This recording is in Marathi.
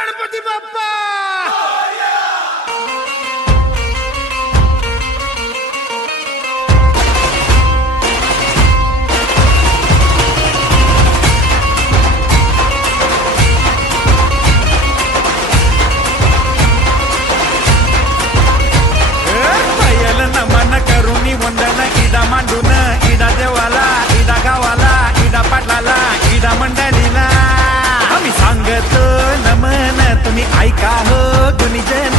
गणपती बाप्पा नमन करुणी वंदन इडा मांडून इडा देवाला इडा गावाला इडा पाटलाला इडा मंडळीला आम्ही सांगतो नमन तुम्ही ऐका हो गुणीजन